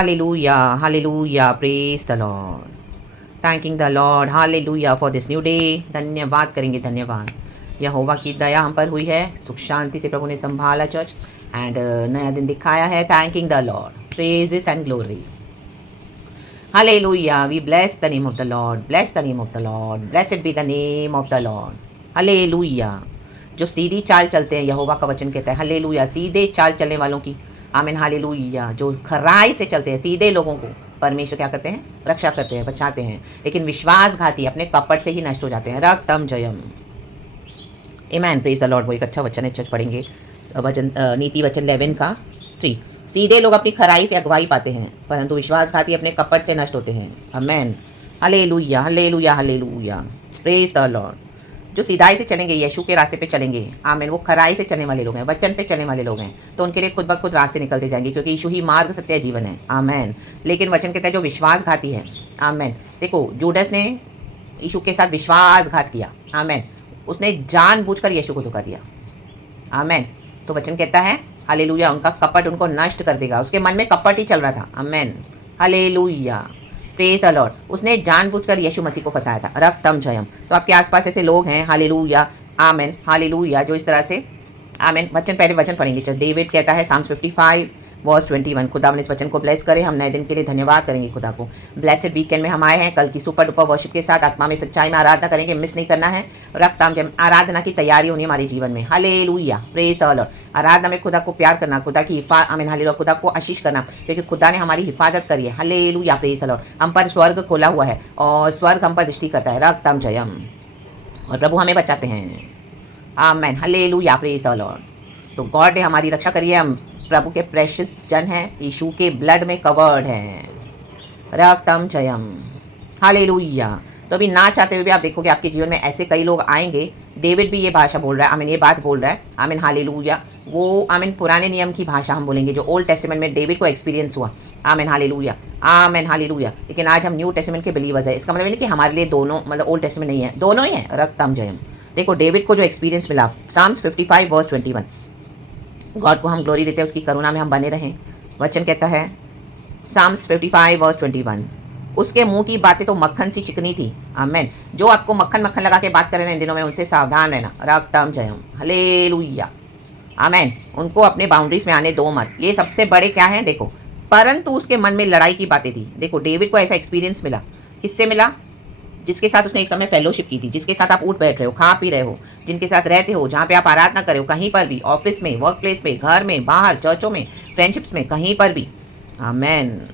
Hallelujah, hallelujah, praise the Lord. Thanking the Lord, hallelujah for this new day. धन्यवाद करेंगे, धन्यवाद। यहोवा की दया हम पर हुई है, सुख शांति से प्रभु ने संभाला चर्च एंड नया दिन दिखाया है। Thanking the Lord, praises and glory. Hallelujah, we bless the name of the Lord, bless the name of the Lord, blessed be the name of the Lord. Hallelujah. जो सीधी चाल चलते हैं, यहोवा का वचन कहता है हालेलुया, सीधे चाल चलने वालों की आमीन हालेलुया। जो खराई से चलते हैं, सीधे लोगों को परमेश्वर क्या करते हैं, रक्षा करते हैं, बचाते हैं। लेकिन विश्वासघाती अपने कपट से ही नष्ट हो जाते हैं। रक्तम जयम। आमेन, प्रेज द लॉर्ड। वो एक अच्छा वचन है, चर्च पढ़ेंगे वचन नीति वचन 11 का 3। सीधे लोग अपनी खराई से अगुवाई पाते हैं, परंतु विश्वासघाती अपने कपट से नष्ट होते हैं। Amen, hallelujah, hallelujah, hallelujah, praise the Lord. जो सीधाई से चलेंगे, यीशु के रास्ते पे चलेंगे, आमीन, वो खराई से चलने वाले लोग हैं, वचन पे चलने वाले लोग हैं, तो उनके लिए खुद ब खुद रास्ते निकलते जाएंगे, क्योंकि यीशु ही मार्ग सत्य जीवन है। आमीन। लेकिन वचन कहता है जो विश्वासघाती है, आमीन। देखो, जूडस ने यीशु के साथ विश्वासघात किया, आमीन। उसने जानबूझकर यीशु को धोखा दिया, आमीन। तो वचन कहता है हालेलुया, उनका कपट उनको नष्ट कर देगा। उसके मन में कपट ही चल रहा था, आमीन, हालेलुया, प्रेज द लॉर्ड। उसने जानबूझकर यीशु मसीह को फंसाया था। रक्तम जयम। तो आपके आसपास ऐसे लोग हैं, हालेलुया, आमीन, हालेलुया, जो इस तरह से, आमीन। वचन पहले वचन पढ़ेंगे। चल, डेविड कहता है साम्स 55 वर्स 21। खुदा ने इस वचन को ब्लेस करे। हम नए दिन के लिए धन्यवाद करेंगे खुदा को। ब्लेसेड वीकेंड में हम आए हैं, कल की सुपर डुपर वर्शिप के साथ आत्मा में सच्चाई में आराधना करेंगे, मिस नहीं करना है। रक्तम जयम, आराधना की तैयारी होनी हमारे जीवन में। Hallelujah, praise the Lord. आराधना में खुदा को प्यार करना, खुदा की आमीन हालेलुया, खुदा को आशीष करना, क्योंकि खुदा ने हमारी हिफाजत करी है। Hallelujah, praise the Lord. हम पर स्वर्ग खोला हुआ है और स्वर्ग हम पर दृष्टि करता है। रक्तम जयम। और प्रभु हमें बचाते हैं, आमीन, हालेलुया, प्रेज द लॉर्ड। तो गॉड ने हमारी रक्षा करी है। हम प्रभु के प्रेशियस जन हैं, यीशु के ब्लड में कवर्ड हैं। रक्तम जयम, हालेलुया। तो अभी ना चाहते हुए भी आप देखोगे आपके जीवन में ऐसे कई लोग आएंगे। डेविड भी ये भाषा बोल रहा है, आमीन, ये बात बोल रहा है, आमीन, हालेलुया। वो आमीन पुराने नियम की भाषा हम बोलेंगे, जो ओल्ड टेस्टामेंट में डेविड को एक्सपीरियंस हुआ, आमीन, हालेलुया, आमीन, हालेलुया। लेकिन आज हम न्यू टेस्टामेंट के बिलीवर्स है। इसका मतलब नहीं कि हमारे लिए दोनों, मतलब ओल्ड टेस्टामेंट नहीं है, दोनों ही है। रक्तम जयम। देखो, डेविड को जो एक्सपीरियंस मिला, साम्स 55 वर्स 21। गॉड को हम ग्लोरी देते हैं, उसकी करुणा में हम बने रहें। वचन कहता है साम्स 55 वर्स 21, उसके मुंह की बातें तो मक्खन सी चिकनी थी। आमेन। जो आपको मक्खन मक्खन लगा के बात कर रहे हैं इन दिनों में, उनसे सावधान रहना। रक्तम जयम, हालेलुया, आमेन। उनको अपने बाउंड्रीज में आने दो मत। ये सबसे बड़े क्या है, देखो, परंतु उसके मन में लड़ाई की बातें थी। देखो, डेविड को ऐसा एक्सपीरियंस मिला, किससे मिला, जिसके साथ उसने एक समय फेलोशिप की थी, जिसके साथ आप उठ बैठ रहे हो, खा पी रहे हो, जिनके साथ रहते हो, जहाँ पे आप आराधना कर रहे हो, कहीं पर भी, ऑफिस में, वर्क प्लेस में, घर में, बाहर, चर्चों में, फ्रेंडशिप्स में, कहीं पर भी, आमेन।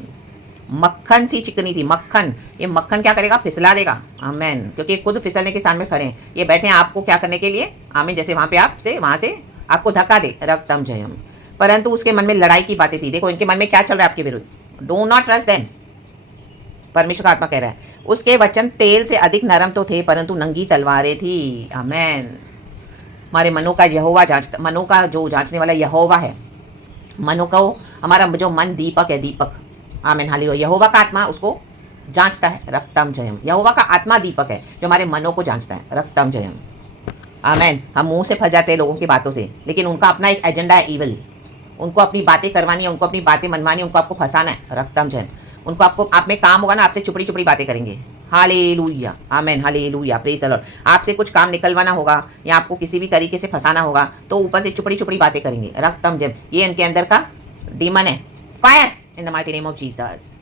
मक्खन सी चिकनी थी, मक्खन। ये मक्खन क्या करेगा, फिसला देगा, आमेन, क्योंकि खुद फिसलने के स्थान में खड़े हैं। ये बैठे हैं आपको क्या करने के लिए, आमीन, जैसे वहाँ पे आपसे, वहाँ से आपको धक्का दे। रक्तम जयम। परंतु उसके मन में लड़ाई की बातें थी। देखो, इनके मन में क्या चल रहा है आपके विरुद्ध। Do not trust them. परमेश्वर का आत्मा कह रहा है, उसके वचन तेल से अधिक नरम तो थे, परंतु नंगी तलवारें थी। आमेन। हमारे मनों का यहोवा जांचता, मनों का जो जांचने वाला यहोवा है, मनों को, हमारा जो मन दीपक है, दीपक, आमेन, हालेलुया। यहोवा का आत्मा उसको जांचता है। रक्तम जयम। यहोवा का आत्मा दीपक है जो हमारे मनों को जांचता है। रक्तम जयम, आमेन। हम मुंह से फंस जाते हैं लोगों की बातों से, लेकिन उनका अपना एक एजेंडा है, ईविल। उनको अपनी बातें करवानी है, उनको अपनी बातें मनवानी है, उनको आपको फंसाना है। रक्तम जयम। उनको आपको, आप में काम होगा ना, आपसे चुपड़ी चुपड़ी बातें करेंगे। Hallelujah, amen, hallelujah, praise the Lord. आपसे कुछ काम निकलवाना होगा या आपको किसी भी तरीके से फंसाना होगा, तो ऊपर से चुपड़ी चुपड़ी बातें करेंगे। रक्तम जयम। ये इनके अंदर का डीमन है। Fire in the mighty name of Jesus.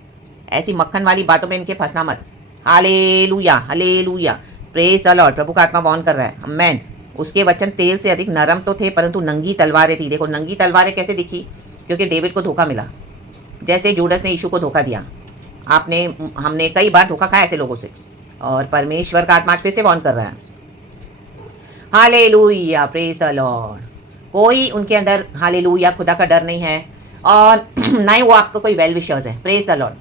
ऐसी मक्खन वाली बातों में इनके फंसना मत। Hallelujah, hallelujah, praise the Lord. प्रभु का आत्मा वार्न कर रहा है, आमेन। उसके वचन तेल से अधिक नरम तो थे, परंतु नंगी तलवारें थी। देखो, नंगी तलवारें कैसे दिखी, क्योंकि डेविड को धोखा मिला, जैसे जूडस ने यीशु को धोखा दिया। आपने, हमने कई बार धोखा खाया ऐसे लोगों से, और परमेश्वर का आत्मा फिर से वार्न कर रहा है। Hallelujah, praise the Lord. कोई उनके अंदर, हालेलुया, खुदा का डर नहीं है, और ना ही वो आपको कोई वेल विशर्स है। Praise the Lord.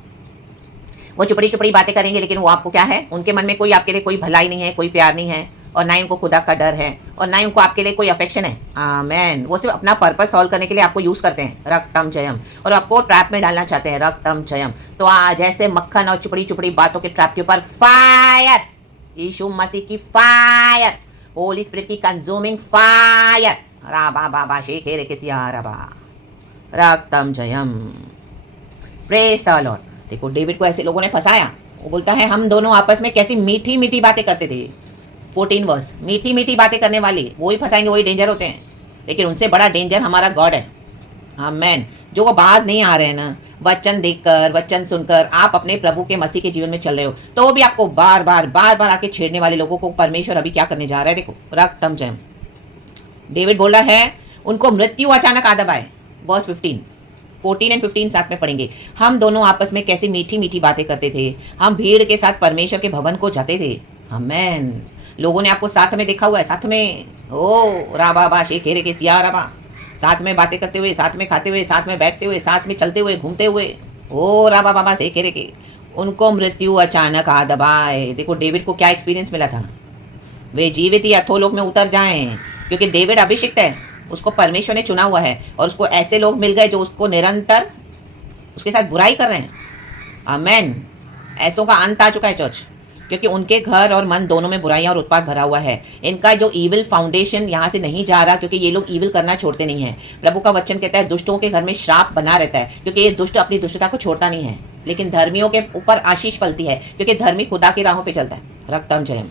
वो चुपड़ी चुपड़ी बातें करेंगे, लेकिन वो आपको क्या है, उनके मन में कोई आपके लिए कोई भलाई नहीं है, कोई प्यार नहीं है, और ना ही उनको खुदा का डर है, और ना ही उनको आपके लिए कोई अफेक्शन है। आमेन। वो सिर्फ अपना पर्पस सॉल्व करने के लिए आपको यूज़ करते हैं। रक्तम जयम। और आपको ट्रैप में डालना चाहते हैं। रक्तम जयम। तो आज ऐसे मक्खन और चुपड़ी चुपड़ी बातों के ट्रैप के ऊपर फायर, यीशु मसीह की फायर, होली स्पिरिट की कंज्यूमिंग फायर। राबा बाबा शेखेरे किसिया रबा। रक्तम जयम। Praise the Lord. देखो डेविड को ऐसे लोगों ने फंसाया। वो बोलता है हम दोनों आपस में कैसी मीठी मीठी बातें करते थे। 14 वर्स, मीठी मीठी बातें करने वाले वही फंसाएंगे, वही डेंजर होते हैं। लेकिन उनसे बड़ा डेंजर हमारा गॉड है। आमेन। जो वो बाज नहीं आ रहे हैं ना, वचन देखकर, वचन सुनकर आप अपने प्रभु के मसीह के जीवन में चल रहे हो, तो वो भी आपको बार बार आके छेड़ने वाले लोगों को परमेश्वर अभी क्या करने जा रहा है। देखो रक्तम जयम। डेविड बोल रहा है उनको मृत्यु अचानक आ दबाए। वर्स 14 एंड 15 साथ में पढ़ेंगे। हम दोनों आपस में कैसी मीठी मीठी बातें करते थे, हम भीड़ के साथ परमेश्वर के भवन को जाते थे। आमेन। लोगों ने आपको साथ में देखा हुआ है, साथ में ओ राबा बा शेखेरे के सिया राबा, साथ में बातें करते हुए, साथ में खाते हुए, साथ में बैठते हुए, साथ में चलते हुए, घूमते हुए। ओ राबा बाबा शेखेरे के। उनको मृत्यु अचानक आ दबाए। देखो डेविड को क्या एक्सपीरियंस मिला था। वे जीवित ही अधोलोक में उतर जाएं, क्योंकि डेविड अभिषिक्त है, उसको परमेश्वर ने चुना हुआ है, और उसको ऐसे लोग मिल गए जो उसको निरंतर उसके साथ बुराई कर रहे हैं। आमेन। ऐसों का अंत आ चुका है चर्च, क्योंकि उनके घर और मन दोनों में बुराइयां और उत्पात भरा हुआ है। इनका जो ईविल फाउंडेशन यहाँ से नहीं जा रहा, क्योंकि ये लोग ईविल करना छोड़ते नहीं है। प्रभु का वचन कहता है दुष्टों के घर में श्राप बना रहता है, क्योंकि ये दुष्ट अपनी दुष्टता को छोड़ता नहीं है। लेकिन धर्मियों के ऊपर आशीष फलती है, क्योंकि धर्मी खुदा की राहों पर चलता है। रक्तम जयम।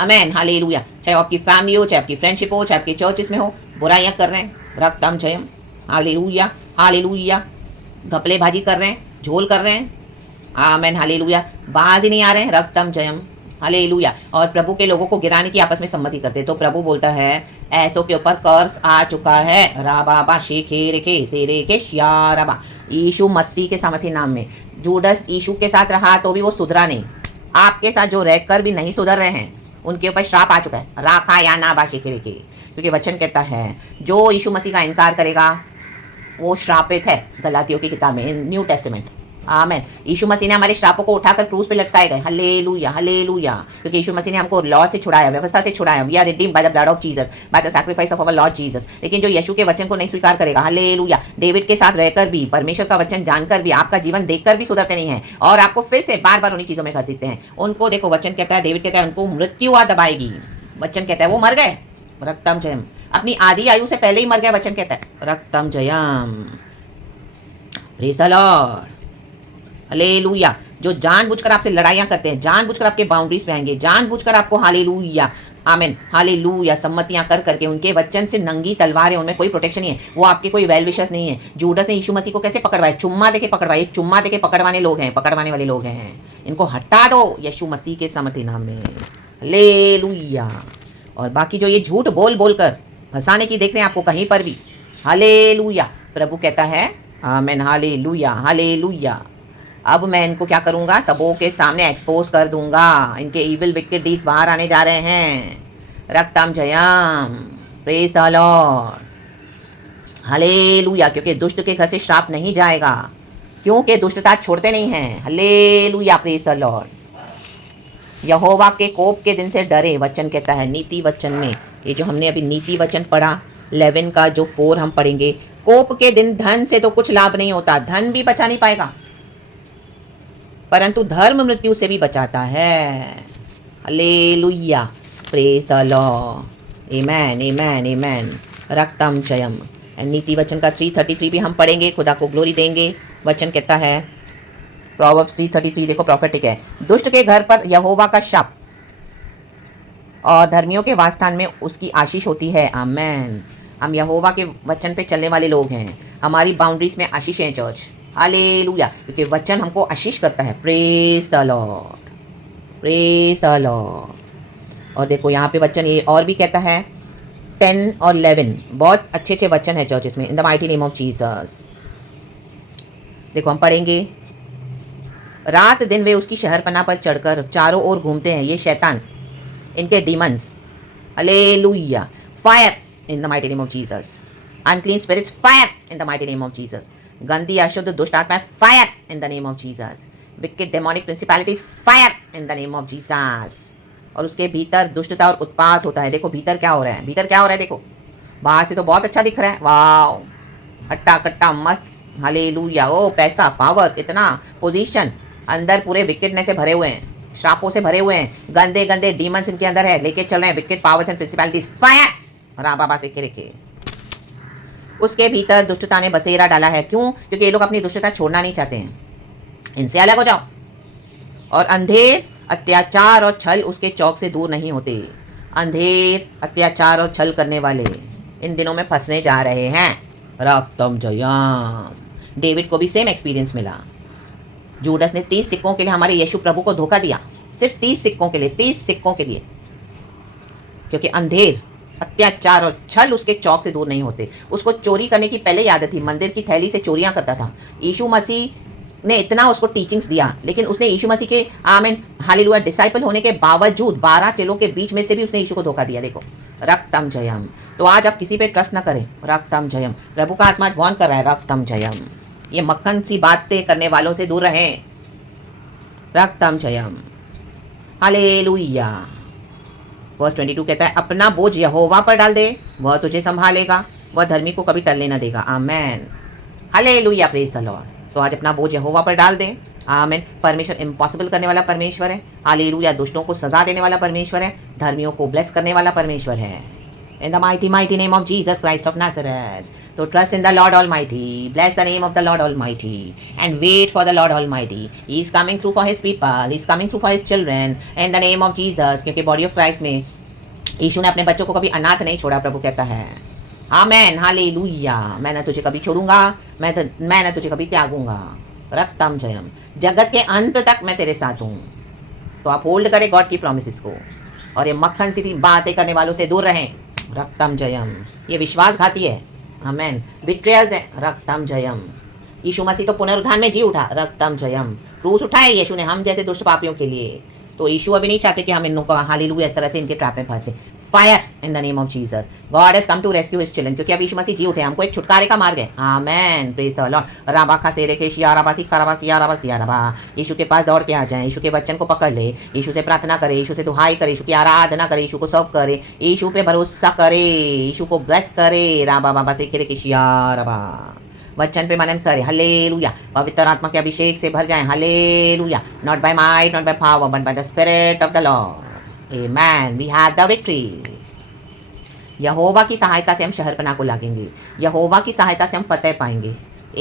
अमेन। हालेलुया। चाहे आपकी फैमिली हो, चाहे आपकी फ्रेंडशिप हो, चाहे आपकी चर्चिस में हो, बुराइयां कर रहे हैं, रक्तम जयम। Hallelujah hallelujah. घपलेबाजी कर रहे हैं, झोल कर रहे हैं, आमेन हालेलुया। बाज ही नहीं आ रहे हैं, रक्तम जयम। हालेलुया। और प्रभु के लोगों को गिराने की आपस में सम्मति करते, तो प्रभु बोलता है ऐसों के ऊपर कर्स आ चुका है। राबाबा शेखे रेखे सेरे के श्याराबा। यीशु मसीह के सामर्थ्य नाम में जूडस यीशु के साथ रहा तो भी वो सुधरा नहीं। आपके साथ जो रहकर भी नहीं सुधर रहे हैं, उनके ऊपर श्राप आ चुका है। राखा या ना बा शेखे रेखे, क्योंकि वचन कहता है जो यीशु मसीह का इनकार करेगा वो श्रापित है। गलातियों की किताब में, न्यू टेस्टामेंट। आमेन। यीशु मसीह ने हमारे श्रापों को उठाकर क्रूस पे लटकाए गए। Hallelujah hallelujah. क्योंकि यीशु मसीह ने हमको लॉ से छुड़ाया, व्यवस्था से छुड़ाया। We are redeemed by the blood of Jesus, by the sacrifice of our Lord Jesus. लेकिन जो यीशु के वचन को नहीं स्वीकार करेगा, हालेलुया, डेविड के साथ रहकर भी, परमेश्वर का वचन जानकर भी, आपका जीवन देखकर भी सुधरते नहीं है, और आपको फिर से बार बार उन्हीं चीजों में घसीटते हैं। उनको देखो वचन कहता है, डेविड कहता है उनको मृत्यु आ दबाएगी। वचन कहता है वो मर गए, रक्तम जयम। अपनी आधी आयु से पहले ही मर गए। वचन कहता है रक्तम जयम। Praise the Lord. हालेलुया। जो जानबूझकर आपसे लड़ाइयाँ करते हैं, जानबूझकर आपके बाउंड्रीज पे आएंगे, जानबूझकर आपको हालेलुया आमीन हालेलुया सम्मतियाँ कर करके, उनके वचन से नंगी तलवार है, उनमें कोई प्रोटेक्शन नहीं है, वो आपके कोई वेल विशर्स नहीं है। जूडस ने यीशु मसीह को कैसे पकड़वाए? चुम्मा देके पकड़वाए। चुम्मा देके पकड़वाने लोग हैं, पकड़वाने वाले लोग हैं। इनको हटा दो यीशु मसीह के सामर्थ्य नाम में। हालेलुया। और बाकी जो ये झूठ बोल बोल कर फंसाने की देख रहे हैं आपको कहीं पर भी, हालेलुया, प्रभु कहता है आमीन हालेलुया हालेलुया। अब मैं इनको क्या करूँगा? सबों के सामने एक्सपोज कर दूंगा। इनके इविल विकेड डीड्स बाहर आने जा रहे हैं। रक्तम जयम। Praise the Lord. हालेलुया। क्योंकि दुष्ट के घर से श्राप नहीं जाएगा, क्योंकि दुष्टता छोड़ते नहीं हैं। हालेलुया। Praise the Lord. यहोवा के कोप के दिन से डरे, वचन कहता है नीति वचन में। ये जो हमने अभी नीति वचन पढ़ा 11 का जो 4 हम पढ़ेंगे, कोप के दिन धन से तो कुछ लाभ नहीं होता, धन भी बचा नहीं पाएगा, परंतु धर्म मृत्यु से भी बचाता है। Hallelujah. Praise the Lord. Amen amen amen. रक्तम जयम। नीति वचन का 333 भी हम पढ़ेंगे, खुदा को ग्लोरी देंगे। वचन कहता है प्रोवर्ब्स 333, देखो प्रॉफिटिक है। दुष्ट के घर पर यहोवा का शाप और धर्मियों के वासस्थान में उसकी आशीष होती है। आमेन। हम यहोवा के वचन पे चलने वाले लोग हैं, हमारी बाउंड्रीज में आशीष है चर्च। हालेलुया। क्योंकि वचन हमको आशीष करता है। Praise the Lord. Praise the Lord. और देखो यहाँ पे वचन ये और भी कहता है 10 और 11 बहुत अच्छे अच्छे वचन है चर्च इसमें। इन the mighty name of Jesus. देखो हम पढ़ेंगे, रात दिन वे उसकी शहरपनाह पर चढ़कर चारों ओर घूमते हैं, ये शैतान, इनके demons. Hallelujah. Fire in the mighty name of Jesus. Unclean spirits, fire in the mighty name of Jesus. गंदी अशुद्ध दुष्ट आत्माएं, fire in the name of Jesus. Wicked demonic principalities, fire in the name of Jesus. और उसके भीतर दुष्टता और उत्पात होता है। देखो भीतर क्या हो रहा है, भीतर क्या हो रहा है। देखो बाहर से तो बहुत अच्छा दिख रहा है, वाओ, हट्टा कट्टा मस्त, हालेलुया। ओ पैसा, पावर, इतना पोजीशन, अंदर पूरे विकेटनेस से भरे हुए हैं, श्रापों से भरे हुए हैं, गंदे गंदे डीमंस इनके अंदर है, लेके चल रहे हैं wicket powers and principalities, fire. रा बाबा से रखे। उसके भीतर दुष्टता ने बसेरा डाला है। क्यों? क्योंकि ये लोग अपनी दुष्टता छोड़ना नहीं चाहते हैं। इनसे अलग हो जाओ। और अंधेर, अत्याचार और छल उसके चौक से दूर नहीं होते। अंधेर, अत्याचार और छल करने वाले इन दिनों में फंसने जा रहे हैं। रक्तम जयम। डेविड को भी सेम एक्सपीरियंस मिला। जूडस ने 30 सिक्कों के लिए हमारे यीशु प्रभु को धोखा दिया। सिर्फ 30 सिक्कों के लिए, 30 सिक्कों के लिए। क्योंकि अंधेर, अत्याचार और छल उसके चौक से दूर नहीं होते। उसको चोरी करने की पहले ही आदत थी। मंदिर की थैली से चोरियां करता था। यीशु मसीह ने इतना उसको टीचिंग्स दिया, लेकिन उसने यीशु मसीह के आमीन हालेलुया डिसाइपल होने के बावजूद 12 चेलों के बीच में से भी उसने यीशु को धोखा दिया। देखो, रक्तम जयम। तो आज आप किसी पे ट्रस्ट ना करें। रक्तम जयम। प्रभु का आत्मा वार्न कर रहा है, रक्तम जयम। ये मक्खन सी बातें करने वालों से दूर रहें। रक्तम जयम। हालेलुया। वर्स 22 कहता है, अपना बोझ यहोवा पर डाल दे, वह तुझे संभालेगा, वह धर्मी को कभी टलने न देगा। Amen. Hallelujah, praise the Lord. तो आज अपना बोझ यहोवा पर डाल दें। आमेन। परमेश्वर इम्पॉसिबल करने वाला परमेश्वर है। हालेलुया। दुष्टों को सजा देने वाला परमेश्वर है। धर्मियों को ब्लेस करने वाला परमेश्वर है। In the mighty name of Jesus Christ of Nazareth. So trust in the Lord Almighty. Bless the name of the Lord Almighty. And wait for the Lord Almighty. He is coming through for his people. He is coming through for his children. In the name of Jesus. क्योंकि body of Christ में यीशु ने अपने बच्चों को कभी अनाथ नहीं छोड़ा। प्रभु कहता है आमेन, हालेलुया। मैं न तुझे कभी छोड़ूंगा, मैं न तुझे कभी त्यागूंगा। रक्तम जयम। जगत के अंत तक मैं तेरे साथ हूँ। तो आप होल्ड करें गॉड की प्रॉमिसेस को, और ये मक्खन सी बातें करने वालों से दूर रहें। रक्तम जयम। ये विश्वासघाती है। आमेन। बिट्रेयर्स है। रक्तम जयम। यीशु मसीह तो पुनरुत्थान में जी उठा। रक्तम जयम। क्रूस उठाए यीशु ने हम जैसे दुष्ट पापियों के लिए। तो यीशु अभी नहीं चाहते कि हम इन लोगों को हालेलुया इस तरह से इनके ट्रैप में फंसे। Fire in the name of Jesus. God has come to rescue his children. क्योंकि अब यीशु मसीह जी उठे, हमको एक छुटकारे का मार्ग है। आमेन, प्रेज द लॉर्ड। राबा खसेरे के शियाराबा सिखाराबा सियाराबा सियाराबा। यीशु के पास दौड़ के आ जाए, यीशु के वचन को पकड़ ले, यीशु से प्रार्थना करे, यीशु से दुहाई करे, यीशु की आराधना करे, यीशु को सर्व करे, यीशु पे भरोसा करे, यीशु को ब्लेस करे। राबा बाबा से के शियाराबा। वचन पे मनन करे। हालेलुया। पवित्र आत्मा के अभिषेक से भर जाएं। Hallelujah. Not by might, not by power, but by the spirit of the Lord. Amen. We have the victory. यहोवा की सहायता से हम शहरपनाह को लागेंगे। यहोवा की सहायता से हम फतेह पाएंगे।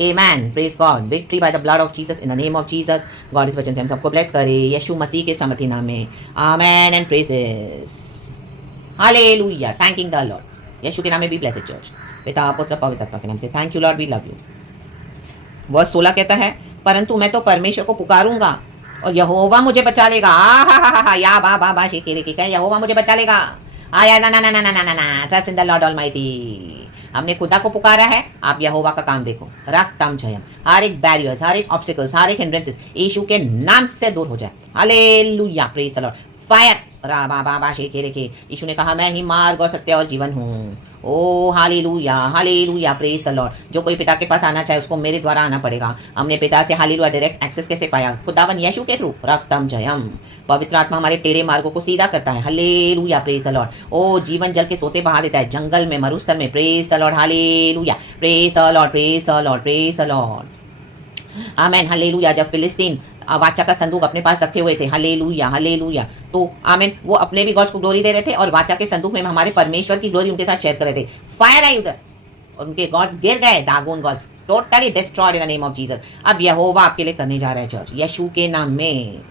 Amen, praise God. Victory by the blood of Jesus, in the name of Jesus. God इस वचन से हम सबको ब्लेस करे यीशु मसीह के समर्थी नाम में। Amen and praises. Hallelujah. Thanking the Lord. यीशु के नाम में भी ब्लेसेड चर्च। पिता पुत्र पवित्र आत्मा के नाम से thank you Lord, we love you. Verse 16 कहता है, परंतु मैं तो परमेश्वर को पुकारूंगा और यहोवा मुझे बचा लेगा। या बा शेकेरे के कहे, यहोवा मुझे बचा लेगा। आया ना ना ना ना ना ना ना। Trust in the Lord almighty. हमने खुदा को पुकारा है, आप यहोवा का काम देखो। रक्तम जयम। हर एक बैरियर्स, हर एक ऑब्स्टिकल्स, हर एक हिंड्रेंसेस यीशु के नाम से दूर हो जाए। Hallelujah, praise the Lord. Fire. राबा बाबा शेकेरे के। यीशु ने कहा मैं ही मार्ग और सत्य और जीवन हूँ। ओ hallelujah, hallelujah, praise the Lord. जो कोई पिता के पास आना चाहे उसको मेरे द्वारा आना पड़ेगा। हमने पिता से हालेलुया डायरेक्ट एक्सेस कैसे पाया? खुदावन यीशु के थ्रू। रक्तम जयम। पवित्र आत्मा हमारे टेढ़े मार्गों को सीधा करता है। Hallelujah, praise the Lord. ओ जीवन जल के सोते बहा देता है, जंगल में, मरुस्थल में। Praise the Lord. Hallelujah, praise the Lord, praise the Lord, praise the Lord. Amen, hallelujah. जब फिलिस्तीन वाचा का संदूक अपने पास रखे हुए थे, हालेलुया हालेलुया, तो आमेन वो अपने भी गॉड्स को ग्लोरी दे रहे थे और वाचा के संदूक में हमारे परमेश्वर की ग्लोरी उनके साथ शेयर कर रहे थे। फायर आई उधर और उनके गॉड्स गिर गए। Dagon gods totally destroyed in the name of Jesus. अब यहोवा आपके लिए करने जा रहा है चर्च, यीशु के नाम में।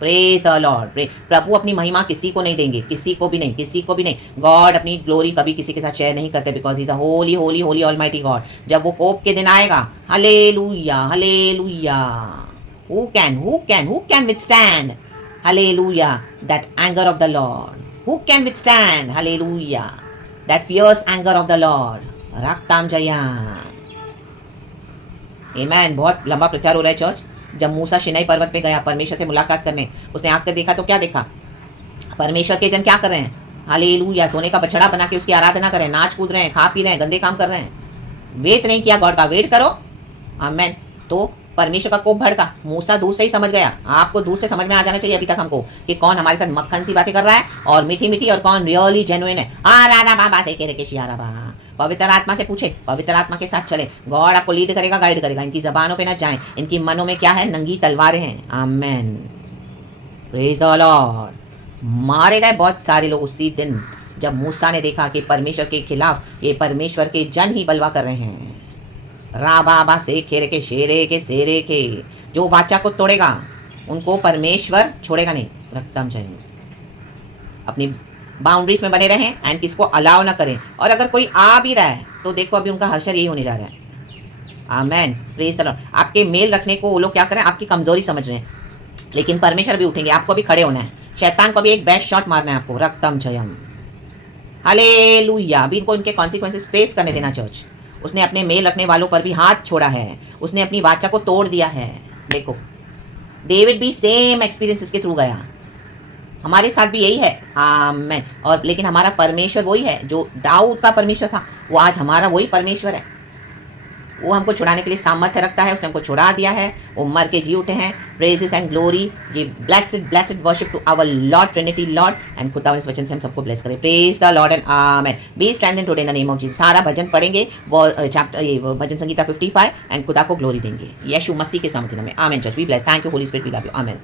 Praise the Lord. प्रभु अपनी महिमा किसी को नहीं देंगे, किसी को भी नहीं, किसी को भी नहीं। गॉड अपनी ग्लोरी कभी किसी के साथ शेयर नहीं करते, because is a Holi Holi Holi almighty God. जब वो कोप के दिन आएगा, hallelujah hallelujah, who can withstand, hallelujah, that anger of the Lord? Who can withstand, hallelujah, that fierce anger of the Lord? रक्तम Jayam. आमेन। बहुत लंबा प्रचार हो रहा है चर्च। जब मूसा सिनाई पर्वत पे गया परमेश्वर से मुलाकात करने, उसने आकर देखा तो क्या देखा? परमेश्वर के जन क्या कर रहे हैं? हालेलुया, सोने का बछड़ा बना के उसकी आराधना कर रहे हैं, नाच कूद रहे हैं, खा पी रहे हैं, गंदे काम कर रहे हैं। वेट नहीं किया गॉड का, वेट करो। आमेन। तो परमेश्वर का कोप भड़का। मूसा दूर से ही समझ गया। आपको दूर से समझ में आ जाना चाहिए अभी तक हमको कि कौन हमारे साथ मक्खन सी बातें कर रहा है और मीठी मीठी, और कौन रियली जेन्युइन है। राधा बाबा से के शियारा बा। पवित्र आत्मा से पूछे, पवित्र आत्मा के साथ चले। गॉड आपको लीड करेगा, गाइड करेगा। इनकी जबानों पे ना जाएं, इनकी मनों में क्या है? नंगी तलवारें हैं। आमेन, प्रेज द लॉर्ड। मारे गए बहुत सारे लोग उसी दिन जब मूसा ने देखा कि परमेश्वर के खिलाफ ये परमेश्वर के जन ही बलवा कर रहे हैं, रा बाबा से खेरे के शेरे के सेरे के, जो वाचा को तोड़ेगा उनको परमेश्वर छोड़ेगा नहीं। रक्तम चाहिए अपनी बाउंड्रीज में बने रहें एंड किसको अलाउ ना करें। और अगर कोई आ भी रहा है तो देखो अभी उनका हर्षर यही होने जा रहा है। आमेन, प्रेज द लॉर्ड। आपके मेल रखने को वो लोग क्या करें, आपकी कमजोरी समझ रहे हैं, लेकिन परमेश्वर भी उठेंगे, आपको भी खड़े होना है। शैतान को भी एक बेस्ट शॉट मारना है आपको। रक्तम जयम, हालेलुया। अभी इनको इनके कॉन्सिक्वेंसेस फेस करने देना। चर्च उसने अपने मेल रखने वालों पर भी हाथ छोड़ा है, उसने अपनी वाचा को तोड़ दिया है। देखो डेविड भी सेम एक्सपीरियंस इसके थ्रू गया, हमारे साथ भी यही है। आमेन। और लेकिन हमारा परमेश्वर वही है जो दाऊद का परमेश्वर था, वो आज हमारा वही परमेश्वर है। वो हमको छुड़ाने के लिए सामर्थ्य रखता है, उसने हमको छुड़ा दिया है, वो मर के जी उठे हैं। प्रेजेस एंड ग्लोरी, ये blessed blessed worship to our Lord trinity Lord. And खुदा इस वचन से हम सबको ब्लेस करें। Praise the Lord and amen. Be strengthened today in the name of Jesus. सारा भजन पढ़ेंगे, वो चैप्टर ये भजन संगीता 55 एंड खुदा को ग्लोरी देंगे यीशु मसीह के सामर्थ्य में। Amen. Church be blessed. Thank you holy spirit, we love you. Amen.